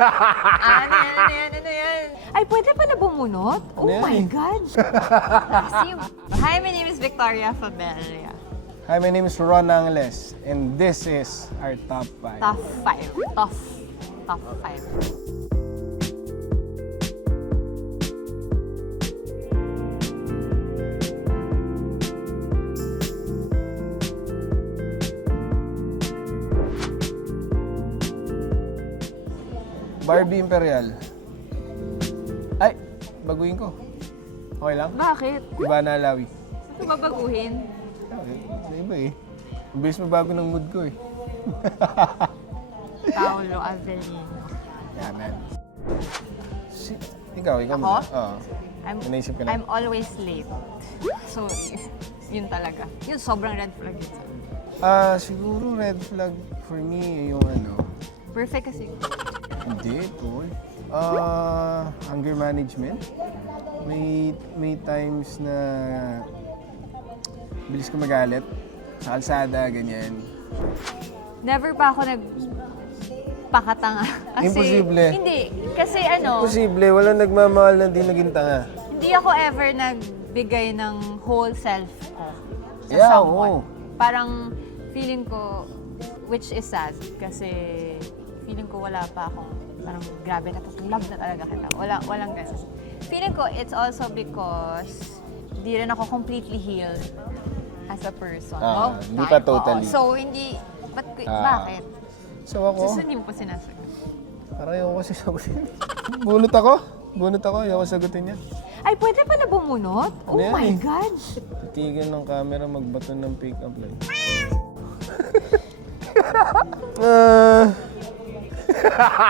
Ano yan? Ay, pwede pala bumunot? Oh Ano yan my eh? God! Hi, my name is Victoria Fabella. Hi, my name is Ron Angeles, and this is our top 5. Top 5. Top 5. Barbie Imperial. Ay, baguhin ko. Okay lang? Bakit? Iba na Alawi. Ito babaguhin? Okay, sa iba eh. Ang bilis mabago ng mood ko eh. Paolo Avellino. Yeah, man. Ikaw Ako? muna. Oo. May naisip ka na? I'm always late. Sorry. Yun talaga. Yun, sobrang red flag yun. Siguro red flag for me yung ano. Perfect kasi. Hindi, tol. Anger management. May times na bilis ko magalit. Sa kalsada, ganyan. Never pa ako nagpakatanga. Kasi, Imposible. Hindi. Kasi ano, Posible, walang nagmamahal na di naging tanga. hindi ako ever nagbigay ng whole self ko sa Yeah, someone. oo. Parang feeling ko, which is sad, kasi feeling ko wala pa akong parang grabe na love na talaga kita. Walang ganun. Feeling ko it's also because di rin ako completely healed as a person. Hindi pa totally. So, hindi, bakit? So ako, Gusto niyo po sinasagot. parang ayoko kasi sagutin. Bunot ako, ayoko sagutin niya. Ay, pwede pala bumunot? Oh Ano yan my eh? God! Titigil ng camera, magbato ng pick-up line.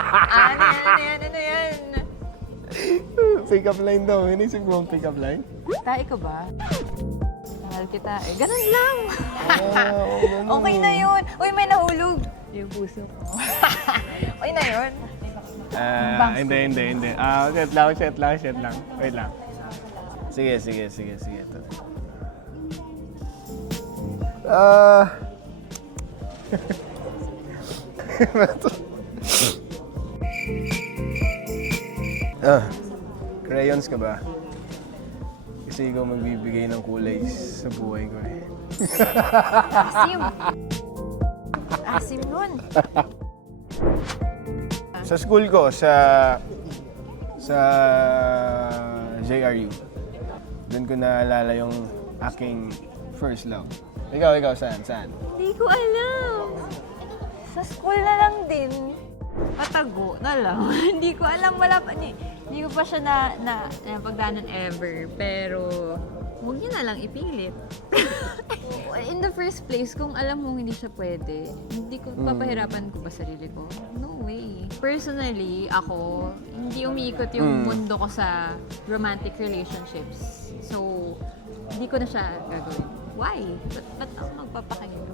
Ano yan? Pick-up line daw. Inisip mo ang pick-up line? Tae ko ba? Mahal kita eh. Ganun lang. Ganun. Okay na yun. Uy, may nahulog. Yung puso ko. Okay na yun. Hindi. Set lang. Wait lang. Sige. Ito. Crayons ka ba? Kasi ikaw magbibigay ng kulay sa buhay ko eh. Asim. Asim nun. Sa school ko, sa JRU, doon ko naalala yung aking first love. Ikaw, saan? Hindi ko alam. Sa school na lang din. Patago na lang. Hindi ko alam. Wala pa. Hindi ko pa siya napagdanan ever. Pero, huwag niyo na lang ipilit. In the first place, kung alam mong hindi siya pwede, hindi ko papahirapan ko ba sarili ko? No way. Personally, ako, hindi umiikot yung mundo ko sa romantic relationships. So, hindi ko na siya gagawin. Why? Ba't ako magpapakinggan?